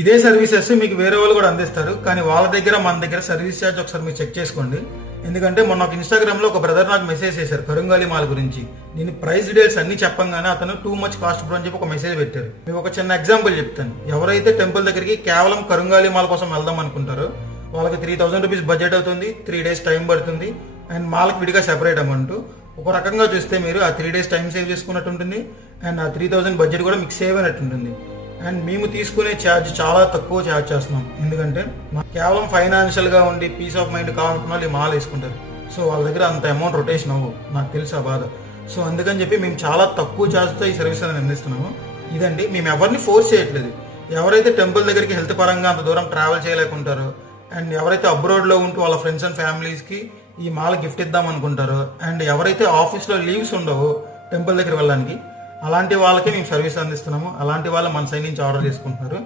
ఇదే సర్వీసెస్ మీకు వేరే వాళ్ళు కూడా అందిస్తారు. కానీ వాళ్ళ దగ్గర మన దగ్గర సర్వీస్ ఛార్జ్ ఒకసారి మీరు చెక్ చేసుకోండి. ఎందుకంటే మొన్న ఒక ఇన్స్టాగ్రామ్ లో ఒక బ్రదర్ నాకు మెసేజ్ చేశారు కరుంగాలి మాల్ గురించి. నేను ప్రైస్ డీటెయిల్స్ అన్ని చెప్పంగానే అతను టూ మచ్ కాస్ట్ బ్రో అని చెప్పి ఒక మెసేజ్ పెట్టారు. మీకు ఒక చిన్న ఎగ్జాంపుల్ చెప్తాను. ఎవరైతే టెంపుల్ దగ్గరికి కేవలం కరుంగాలి మాల్ కోసం వెళ్దాం అనుకుంటారో వాళ్ళకి 3000 రూపీస్ బడ్జెట్ అవుతుంది, 3 days టైం పడుతుంది. అండ్ మాల్కి విడిగా సెపరేట్ అమౌంట్. ఒక రకంగా చూస్తే మీరు ఆ 3 days టైం సేవ్ చేసుకున్నట్టు ఉంటుంది. అండ్ ఆ 3000 బడ్జెట్ కూడా మీకు సేవ్ అయినట్టు ఉంటుంది. అండ్ మేము తీసుకునే ఛార్జ్ చాలా తక్కువ ఛార్జ్ చేస్తున్నాం. ఎందుకంటే కేవలం ఫైనాన్షియల్గా ఉండి పీస్ ఆఫ్ మైండ్ కావాలనుకున్న వాళ్ళు ఈ మాల్ వేసుకుంటారు. సో వాళ్ళ దగ్గర అంత అమౌంట్ రొటేషన్ అవ్వు, నాకు తెలుసు ఆ బాధ. సో అందుకని చెప్పి మేము చాలా తక్కువ ఛార్జ్తో ఈ సర్వీస్ అనేది అందిస్తున్నాము. ఇదండి, మేము ఎవరిని ఫోర్స్ చేయట్లేదు. ఎవరైతే టెంపుల్ దగ్గరికి హెల్త్ పరంగా అంత దూరం ట్రావెల్ చేయలేకుంటారో అండ్ ఎవరైతే అబ్రాడ్లో ఉంటూ వాళ్ళ ఫ్రెండ్స్ అండ్ ఫ్యామిలీస్కి ఈ మాల్ గిఫ్ట్ ఇద్దాం అనుకుంటారో అండ్ ఎవరైతే ఆఫీస్లో లీవ్స్ ఉండవో టెంపుల్ దగ్గర వెళ్ళడానికి అలాంటి వాళ్ళకి మేము సర్వీస్ అందిస్తున్నాము. అలాంటి వాళ్ళు మన సైడ్ నుంచి ఆర్డర్ చేసుకుంటున్నారు.